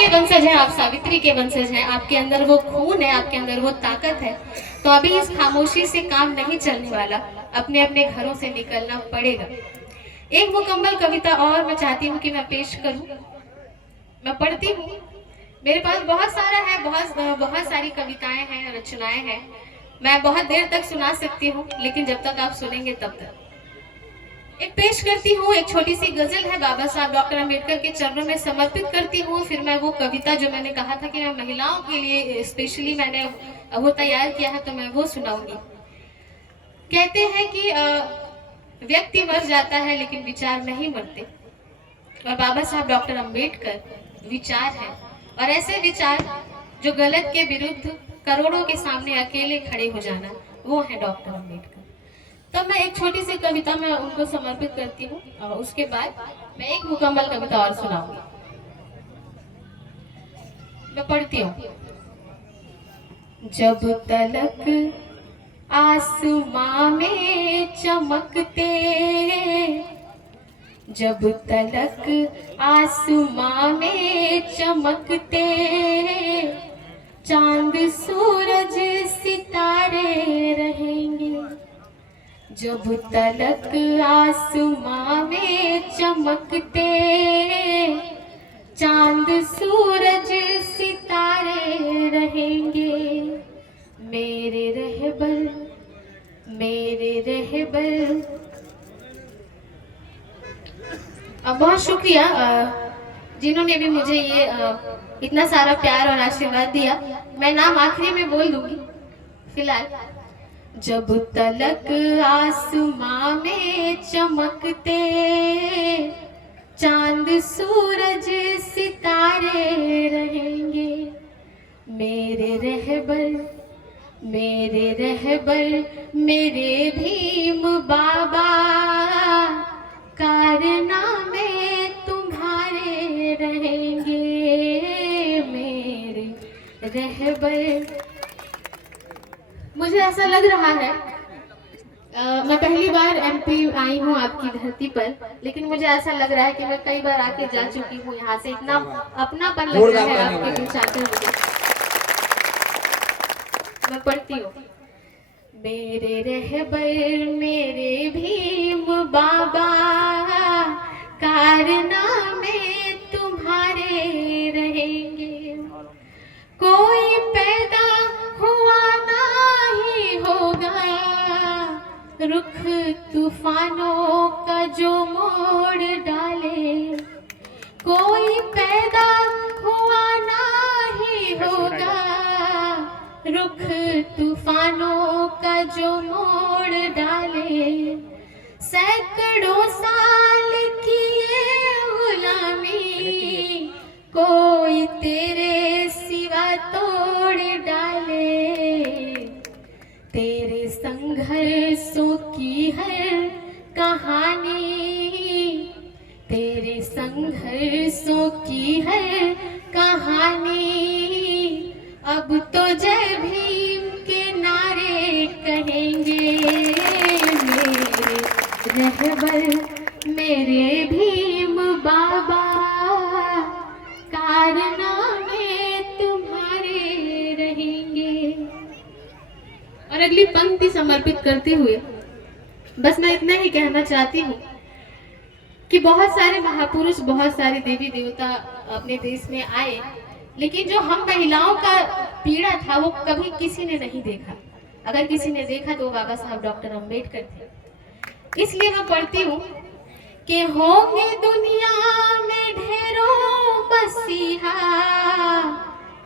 के वंशज हैं, आप सावित्री के वंशज हैं, आपके अंदर वो खून है, आपके अंदर वो ताकत है, तो अभी इस खामोशी से काम नहीं चलने वाला, अपने अपने घरों से निकलना पड़ेगा। एक मुकम्मल कविता और मैं चाहती हूँ कि मैं पेश करूँ। मैं पढ़ती हूँ, मेरे पास बहुत सारा है, बहुत सारी कविताएं हैं, रचनाएं हैं, मैं बहुत देर तक सुना सकती हूँ, लेकिन जब तक आप सुनेंगे तब तक एक पेश करती हूँ। एक छोटी सी गजल है, बाबा साहब डॉक्टर अम्बेडकर के चरणों में समर्पित करती हूँ। फिर मैं वो कविता जो मैंने कहा था कि मैं महिलाओं के लिए स्पेशली मैंने वो तैयार किया है, तो मैं वो सुनाऊंगी। कहते हैं कि व्यक्ति मर जाता है लेकिन विचार नहीं मरते, और बाबा साहब डॉक्टर अम्बेडकर विचार है, और ऐसे विचार जो गलत के विरुद्ध करोड़ों के सामने अकेले खड़े हो जाना, वो है डॉक्टर अम्बेडकर। तब मैं एक छोटी सी कविता मैं उनको समर्पित करती हूँ, और उसके बाद मैं एक मुकम्मल कविता और सुनाऊंगी। मैं पढ़ती हूँ। जब तलक आसमां में चमकते, जब तलक आसमां में चमकते, चांद सूरज सितारे रहेंगे। जब तलक आसमां में चमकते, चांद सूरज सितारे रहेंगे। मेरे रहबर, मेरे रहबर। बहुत शुक्रिया जिन्होंने भी मुझे ये इतना सारा प्यार और आशीर्वाद दिया। मैं नाम आखिरी में बोल दूंगी फिलहाल। जब तलक आसमां में चमकते, चांद सूरज सितारे रहेंगे। मेरे रहबर, मेरे रहबर, मेरे भीम बाबा, कारनामे तुम्हारे रहेंगे। मेरे रहबर। मुझे ऐसा लग रहा है मैं पहली बार एमपी आई हूँ आपकी धरती पर, लेकिन मुझे ऐसा लग रहा है कि मैं कई बार आके जा चुकी हूँ यहाँ से। इतना अपनापन लग रहा है आपके बीच आकर मुझे। मैं पढ़ती हूँ। मेरे रहबर, मेरे भीम बाबा, कारनामे तुम्हारे रहेंगे। कोई पैदा हुआ नहीं होगा, रुख तूफानों का जो मोड़ डाले। कोई पैदा हुआ नहीं होगा, रुख तूफानों का जो मोड़ डाले। सैकड़ों साल की ये गुलामी, कोई तेरे सिवा तोड़ डाले। तेरे संघर्षों की हर कहानी, तेरे संघर्षों की हर कहानी, अब तो जय भीम के नारे कहेंगे। मेरे रहबर, मेरे भीम बाबा, कारनामे तुम्हारे रहेंगे। और अगली पंक्ति समर्पित करते हुए बस मैं इतना ही कहना चाहती हूँ कि बहुत सारे महापुरुष, बहुत सारे देवी देवता अपने देश में आए, लेकिन जो हम महिलाओं का पीड़ा था वो कभी किसी ने नहीं देखा। अगर किसी ने देखा तो बाबा साहब डॉक्टर अम्बेडकर थे। इसलिए मैं पढ़ती हूँ कि होंगे दुनिया में ढेरों मसीहा,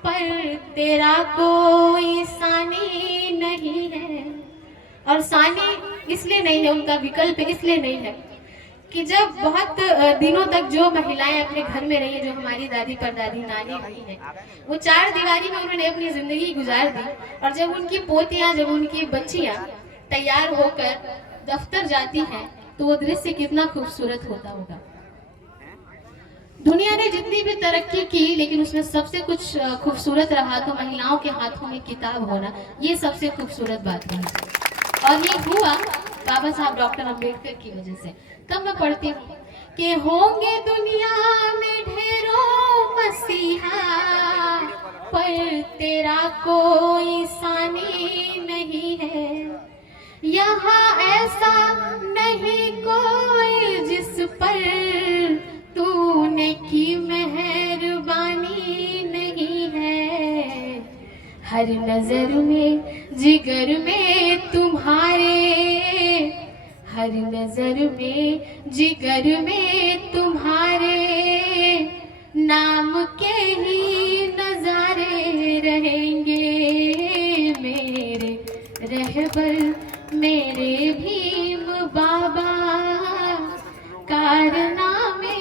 पर तेरा कोई सानी नहीं है। और सानी इसलिए नहीं है, उनका विकल्प इसलिए नहीं है कि जब बहुत दिनों तक जो महिलाएं अपने घर में रही है, जो हमारी दादी परदादी नानी रही है, वो चार दीवारी में उन्होंने अपनी जिंदगी गुजार दी। और जब उनकी पोतियां, जब उनकी बच्चियां तैयार होकर दफ्तर जाती हैं, तो वो दृश्य कितना खूबसूरत होता होगा। दुनिया ने जितनी भी तरक्की की, लेकिन उसमें सबसे कुछ खूबसूरत रहा तो महिलाओं के हाथों में किताब होना, ये सबसे खूबसूरत बात रही। और ये हुआ बाबा साहब डॉक्टर अम्बेडकर की वजह से। तब मैं पढ़ती हूँ कि होंगे दुनिया में ढेरों मसीहा, तेरा कोई सानी नहीं है, यहाँ ऐसा नहीं कोई जिस पर तूने की मेहरबानी नहीं है। हर नजर में जिगर में तुम्हारे, हर नजर में जिगर में तुम्हारे नाम के ही नजारे रहेंगे। मेरे रहबर मेरे भीम बाबा, कारनामे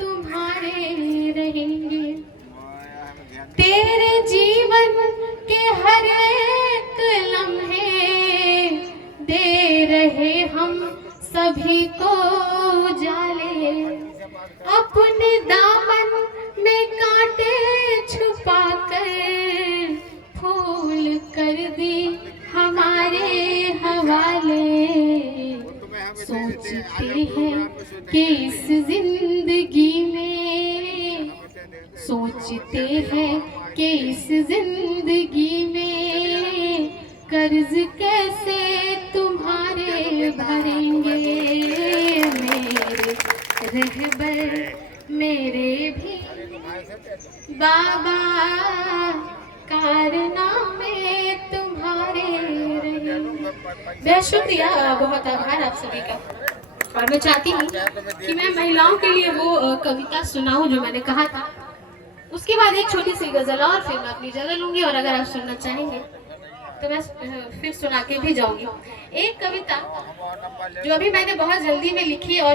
तुम्हारे रहेंगे। तेरे जीवन के हर एक लम्हे दे रहे हम सभी को उजाले। अपने दामन में कांटे छुपा कर फूल कर दी हमारे हवाले। सोचते हैं कि इस जिंदगी में, सोचते हैं कि इस जिंदगी में कर्ज कैसे तुम्हारे भरेंगे। मेरे रहबर मेरे भी बाबा, कारनामे तुम्हारे रहेंगे। बहुत शुक्रिया, बहुत आभार आप सभी का। और मैं चाहती हूँ कि मैं महिलाओं के लिए वो कविता सुनाऊं जो मैंने कहा था। उसके बाद एक छोटी सी गजल और फिर मैं अपनी जगह लूंगी, और अगर आप सुनना चाहेंगे तो मैं फिर सुना के भी जाऊंगी। एक कविता जो अभी मैंने बहुत जल्दी में लिखी और